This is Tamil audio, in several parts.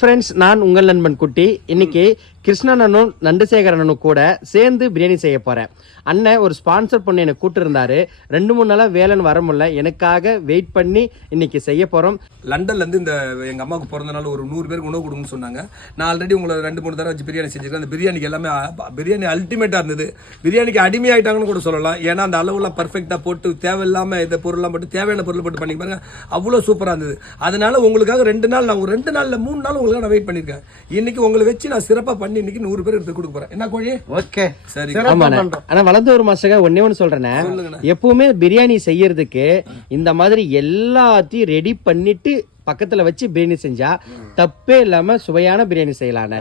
ஃப்ரெண்ட்ஸ் நான் உங்கள் நண்பன் குட்டி. இன்னைக்கு கிருஷ்ணனனும் நண்டுசேகரனும் கூட சேர்ந்து பிரியாணி செய்ய போறேன். அண்ணன் ஒரு ஸ்பான்சர் பண்ணி எனக்கு கூட்டு இருந்தாரு ரெண்டு மூணு நாளா வேலைன்னு வர முடியல. எனக்காக வெயிட் பண்ணி இன்னைக்கு செய்ய போறோம். லண்டன்ல இருந்து இந்த எங்க அம்மாவுக்கு பிறந்த நாள் ஒரு நூறு பேருக்கு உணவு கொடுங்கன்னு சொன்னாங்க. நான் ஆல்ரெடி உங்களை ரெண்டு மூணு தடவை வச்சு பிரியாணி செஞ்சிருக்கேன். அந்த பிரியாணிக்கு எல்லாமே பிரியாணி அல்டிமேட்டா இருந்தது. பிரியாணிக்கு அடிமையாயிட்டாங்கன்னு கூட சொல்லலாம். ஏன்னா அந்த அளவுலாம் பர்ஃபெக்டா போட்டு தேவையில்லாம இந்த பொருள்லாம் போட்டு தேவையான பொருள் போட்டு பண்ணி பாருங்க. அவ்வளோ சூப்பரா இருந்தது. அதனால உங்களுக்காக ரெண்டு நாள் நான் ரெண்டு நாள்ல மூணு நாள் உங்களுக்காக நான் வெயிட் பண்ணிருக்கேன். இன்னைக்கு உங்களை வச்சு நான் சிறப்பா பண்ணி இன்னைக்கு நூறு பேர் எடுத்து கொடுக்க போறேன். என்ன கோழி? ஓகே. சரி. ஆனா வளர்ந்து ஒரு மாசங்க ஒன்னே ஒன்று சொல்றேனே எப்பவுமே பிரியாணி செய்யறதுக்கு இந்த மாதிரி எல்லாத்தையும் ரெடி பண்ணிட்டு பக்கத்துல வச்சு பிரியாணி செஞ்சா தப்பே இல்லாம சுவையான பிரியாணி செய்யலாண்ணே.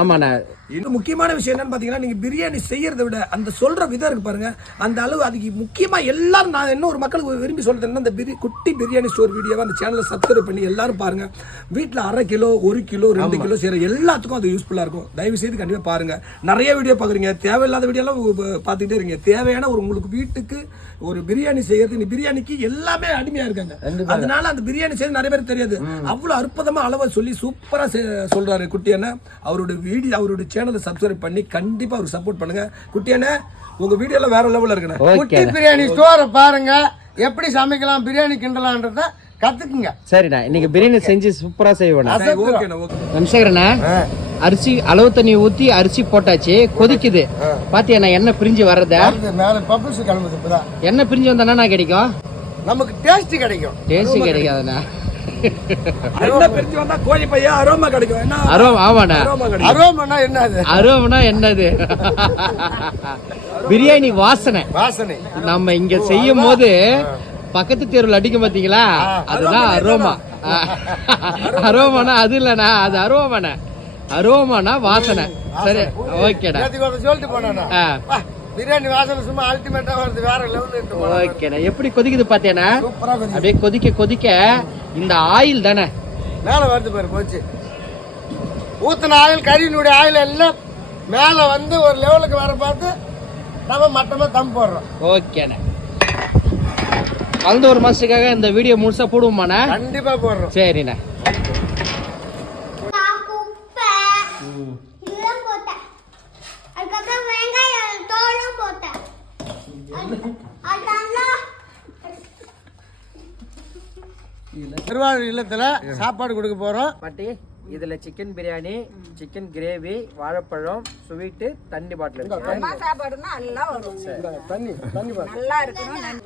ஆமாண்ணே. இன்னும் முக்கியமான விஷயம் என்னன்னு பாத்தீங்கன்னா நீங்க பிரியாணி செய்யறதை விட அந்த சொல்ற விதம் இருக்கு பாருங்க. அந்த அளவு அதுக்கு முக்கியமா எல்லாரும் நான் என்ன ஒரு மக்களுக்கு விரும்பி சொல்றது என்ன அந்த பிரி குட்டி பிரியாணி ஸ்டோர் வீடியோவை அந்த சேனலை சப்ஸ்கிரைப் பண்ணி எல்லாரும் பாருங்க. வீட்ல அரை கிலோ ஒரு கிலோ ரெண்டு கிலோ செய்யற எல்லாத்துக்கும் அது யூஸ்ஃபுல்லா இருக்கும். தயவு செய்து கண்டிப்பா பாருங்க. நிறைய வீடியோ பாக்குறீங்க. தேவையில்லாத வீடியோ எல்லாம் பார்த்துட்டே இருக்கீங்க. தேவையான ஒரு உங்களுக்கு வீட்டுக்கு ஒரு பிரியாணி செய்யறது நீ பிரியாணிக்கு எல்லாமே அடிமையா இருக்காங்க. அதனால அந்த பிரியாணி செய்ய நிறைய பேருக்கு தெரியாது. அவ்வளவு அற்புதமா அளவை சொல்லி சூப்பரா செ- சொல்றாரு குட்டி அண்ணா. அவரோட வீடியோ அவரோட சேனலை சப்ஸ்கிரைப் பண்ணி கண்டிப்பா அவருக்கு சப்போர்ட் பண்ணுங்க. குட்டி அண்ணா உங்க வீடியோ எல்லாம் வேற லெவல்ல இருக்குண்ணே. குட்டி பிரியாணி ஸ்டோரை பாருங்க. எப்படி சமைக்கலாம் பிரியாணி கிண்டலான்றத கத்துக்குங்க. சரிண்ணா இன்னைக்கு பிரியாணி செஞ்சு சூப்பரா செய்வேண்ணா. நம்சேகரண்ணா அரிசி அளவு தண்ணி ஊத்தி அரிசி போட்டாச்சு கொதிக்குது. பாத்தியா எண்ணெய் பிரிஞ்சு வர்றத? மேல பப்புள்ஸ் கிளம்புது இப்பதான். எண்ணெய் பிரிஞ்சு வந்தா நான் கிடைக்கும்? நமக்கு டேஸ்ட் கிடைக்கும். டேஸ்ட் கிடைக்காதுண்ணா. கோழி அரோமா கிடைக்கும். ஆமாண்ணா. அரோமனா என்னது? பிரியாணி வாசனை. வாசனை. நம்ம இங்க செய்யும் போது பக்கத்து தெருவில் அடிக்கும் பாத்தீங்களா? அதுதான் அரோமா அரோமானா அது இல்லண்ணா அது அரோமாண்ணா அரோமானா வாசனை. சரி ஓகேடா. சொல்லிட்டு போனானா ஆ, "பா, பிரியாணி வாசனை சும்மா அல்டிமேட்டா வருது வேற லெவல் ஓகேண்ணா எப்படி கொதிக்குது பாத்தியாண்ணா? சூப்பரா கொஞ்சம் அப்படியே கொதிக்க கொதிக்க இந்த ஆயில் தானே? மேல வருது பாரு போச்சு. ஊத்துன ஆயில் கறியினுடைய ஆயில் எல்லாம் மேல வந்து ஒரு லெவலுக்கு வர பார்த்து நம்ம மட்டமா தம் போடுறோம். ஓகேண்ணே கலந்து ஒரு மாசத்துக்காக இந்த வீடியோ முழுசா போடுவோமாண்ணா? கண்டிப்பா போடுறோம். சரிண்ணே. திருவாரூர் இல்லத்துல சாப்பாடு கொடுக்க போறோம். பாட்டி இதுல சிக்கன் பிரியாணி சிக்கன் கிரேவி வாழைப்பழம் ஸ்வீட்டு தண்ணி பாட்டில் சாப்பாடுன்னா நல்லா வரும். தண்ணி தண்ணி. நல்லா இருக்கணும்